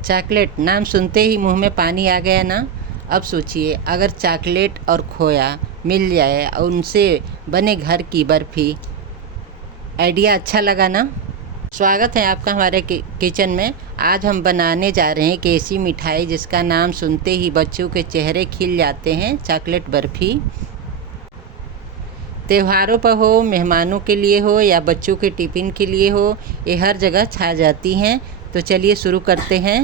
Chocolate नाम सुनते ही मुंह में पानी आ गया ना। अब सोचिए अगर चॉकलेट और खोया मिल जाए और उनसे बने घर की बर्फ़ी। आइडिया अच्छा लगा ना। स्वागत है आपका हमारे किचन में। आज हम बनाने जा रहे हैं एक ऐसी मिठाई जिसका नाम सुनते ही बच्चों के चेहरे खिल जाते हैं, चॉकलेट बर्फ़ी। त्योहारों पर हो, मेहमानों के लिए हो या बच्चों के टिफ़िन के लिए हो, ये हर जगह छा जाती हैं। तो चलिए शुरू करते हैं।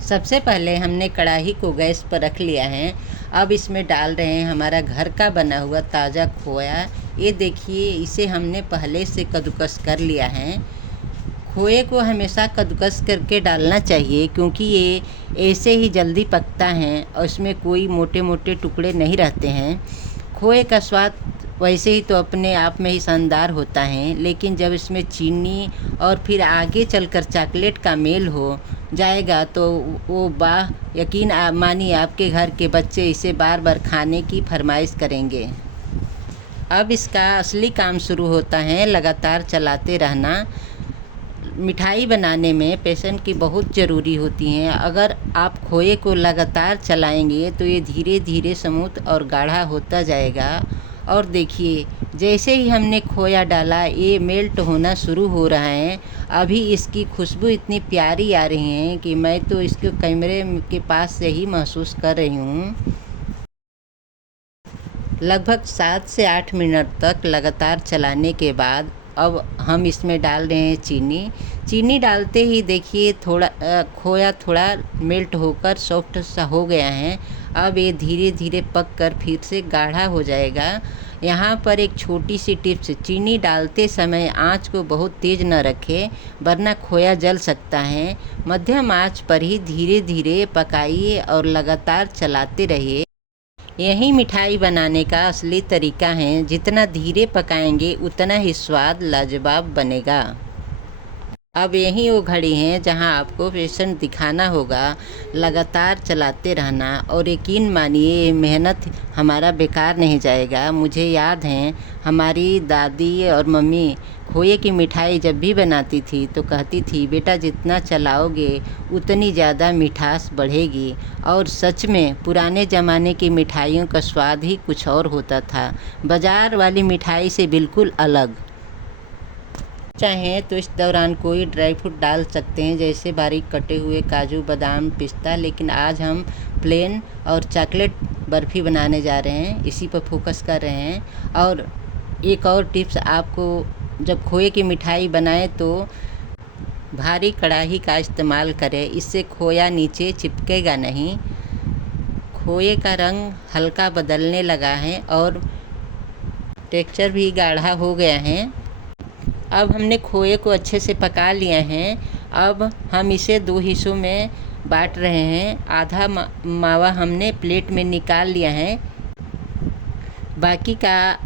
सबसे पहले हमने कढ़ाई को गैस पर रख लिया है। अब इसमें डाल रहे हैं हमारा घर का बना हुआ ताज़ा खोया। ये देखिए, इसे हमने पहले से कद्दूकस कर लिया है। खोए को हमेशा कद्दूकस करके डालना चाहिए क्योंकि ये ऐसे ही जल्दी पकता है और इसमें कोई मोटे मोटे टुकड़े नहीं रहते हैं। खोए का स्वाद वैसे ही तो अपने आप में ही शानदार होता है, लेकिन जब इसमें चीनी और फिर आगे चलकर चॉकलेट का मेल हो जाएगा तो वो यकीन मानिए आपके घर के बच्चे इसे बार बार खाने की फरमाइश करेंगे। अब इसका असली काम शुरू होता है, लगातार चलाते रहना। मिठाई बनाने में पेशेंस की बहुत ज़रूरी होती है। अगर आप खोए को लगातार चलाएंगे तो ये धीरे धीरे स्मूथ और गाढ़ा होता जाएगा। और देखिए, जैसे ही हमने खोया डाला ये मेल्ट होना शुरू हो रहा है। अभी इसकी खुशबू इतनी प्यारी आ रही है कि मैं तो इसको कैमरे के पास से ही महसूस कर रही हूँ। लगभग 7 से 8 मिनट तक लगातार चलाने के बाद अब हम इसमें डाल रहे हैं चीनी। चीनी डालते ही देखिए खोया थोड़ा मेल्ट होकर सॉफ्ट सा हो गया है। अब ये धीरे धीरे पक कर फिर से गाढ़ा हो जाएगा। यहाँ पर एक छोटी सी टिप्स, चीनी डालते समय आंच को बहुत तेज़ न रखें वरना खोया जल सकता है। मध्यम आंच पर ही धीरे धीरे पकाइए और लगातार चलाते रहिए। यही मिठाई बनाने का असली तरीका है। जितना धीरे पकाएंगे उतना ही स्वाद लाजवाब बनेगा। अब यही वो घड़ी है जहां आपको पेशेंस दिखाना होगा, लगातार चलाते रहना और यकीन मानिए ये मेहनत हमारा बेकार नहीं जाएगा। मुझे याद है हमारी दादी और मम्मी खोए की मिठाई जब भी बनाती थी तो कहती थी, बेटा जितना चलाओगे उतनी ज़्यादा मिठास बढ़ेगी। और सच में पुराने ज़माने की मिठाइयों का स्वाद ही कुछ और होता था, बाज़ार वाली मिठाई से बिल्कुल अलग। चाहें तो इस दौरान कोई ड्राई फ्रूट डाल सकते हैं, जैसे बारीक कटे हुए काजू, बादाम, पिस्ता, लेकिन आज हम प्लेन और चॉकलेट बर्फ़ी बनाने जा रहे हैं, इसी पर फोकस कर रहे हैं। और एक और टिप्स, आपको जब खोए की मिठाई बनाएं तो भारी कढ़ाई का इस्तेमाल करें, इससे खोया नीचे चिपकेगा नहीं। खोए का रंग हल्का बदलने लगा है और टेक्सचर भी गाढ़ा हो गया है। अब हमने खोए को अच्छे से पका लिया है। अब हम इसे 2 हिस्सों में बांट रहे हैं। आधा मावा हमने प्लेट में निकाल लिया है, बाकी का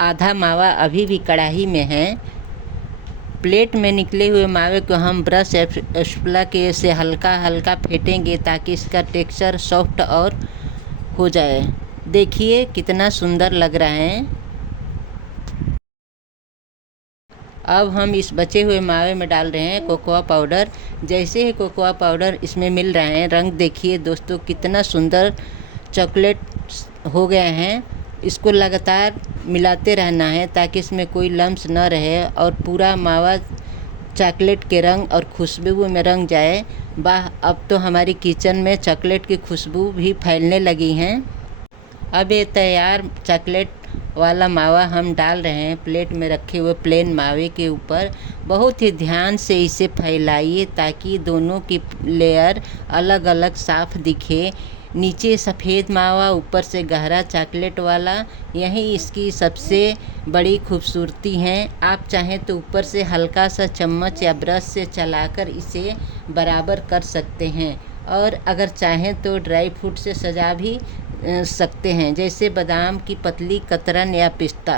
आधा मावा अभी भी कढ़ाई में है। प्लेट में निकले हुए मावे को हम ब्रश स्पैचुला के से हल्का हल्का फेंटेंगे ताकि इसका टेक्सचर सॉफ्ट और हो जाए। देखिए कितना सुंदर लग रहा है। अब हम इस बचे हुए मावे में डाल रहे हैं कोकोआ पाउडर। जैसे ही कोकोआ पाउडर इसमें मिल रहा है, रंग देखिए दोस्तों कितना सुंदर चॉकलेट हो गया है। इसको लगातार मिलाते रहना है ताकि इसमें कोई लम्स न रहे और पूरा मावा चॉकलेट के रंग और खुशबू में रंग जाए। वाह, अब तो हमारी किचन में चॉकलेट की खुशबू भी फैलने लगी हैं। अब ये तैयार चॉकलेट वाला मावा हम डाल रहे हैं प्लेट में रखे हुए प्लेन मावे के ऊपर। बहुत ही ध्यान से इसे फैलाइए ताकि दोनों की लेयर अलग अलग साफ दिखे। नीचे सफ़ेद मावा, ऊपर से गहरा चॉकलेट वाला, यही इसकी सबसे बड़ी खूबसूरती है। आप चाहें तो ऊपर से हल्का सा चम्मच या ब्रश से चलाकर इसे बराबर कर सकते हैं और अगर चाहें तो ड्राई फ्रूट से सजा भी सकते हैं, जैसे बादाम की पतली कतरन या पिस्ता।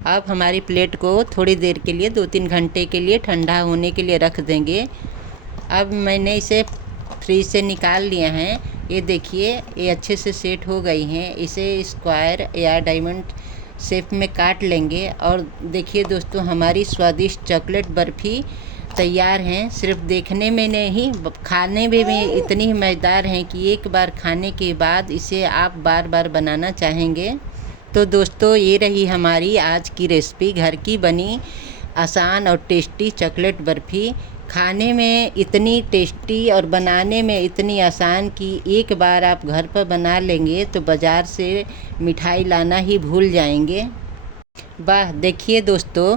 अब हमारी प्लेट को थोड़ी देर के लिए 2-3 घंटे के लिए ठंडा होने के लिए रख देंगे। अब मैंने इसे फ्रीज से निकाल लिया है। ये देखिए ये अच्छे से सेट हो गई हैं। इसे स्क्वायर या डायमंड शेप में काट लेंगे और देखिए दोस्तों हमारी स्वादिष्ट चॉकलेट बर्फ़ी तैयार हैं। सिर्फ देखने में नहीं, खाने में भी इतनी ही मज़ेदार हैं कि एक बार खाने के बाद इसे आप बार बार बनाना चाहेंगे। तो दोस्तों, ये रही हमारी आज की रेसिपी, घर की बनी आसान और टेस्टी चॉकलेट बर्फ़ी। खाने में इतनी टेस्टी और बनाने में इतनी आसान कि एक बार आप घर पर बना लेंगे तो बाज़ार से मिठाई लाना ही भूल जाएंगे। वाह, देखिए दोस्तों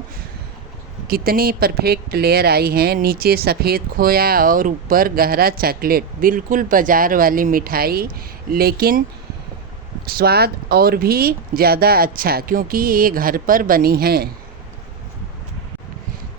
कितनी परफेक्ट लेयर आई है। नीचे सफ़ेद खोया और ऊपर गहरा चॉकलेट, बिल्कुल बाज़ार वाली मिठाई, लेकिन स्वाद और भी ज़्यादा अच्छा क्योंकि ये घर पर बनी हैं।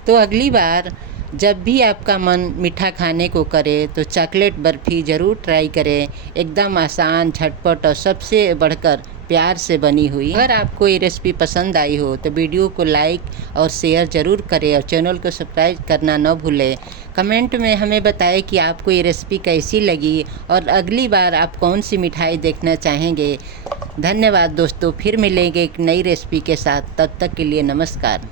तो अगली बार जब भी आपका मन मीठा खाने को करे तो चॉकलेट बर्फ़ी ज़रूर ट्राई करें। एकदम आसान, झटपट और सबसे बढ़कर प्यार से बनी हुई। अगर आपको ये रेसिपी पसंद आई हो तो वीडियो को लाइक और शेयर ज़रूर करें और चैनल को सब्सक्राइब करना न भूलें। कमेंट में हमें बताएं कि आपको ये रेसिपी कैसी लगी और अगली बार आप कौन सी मिठाई देखना चाहेंगे। धन्यवाद दोस्तों, फिर मिलेंगे एक नई रेसिपी के साथ। तब तक के लिए नमस्कार।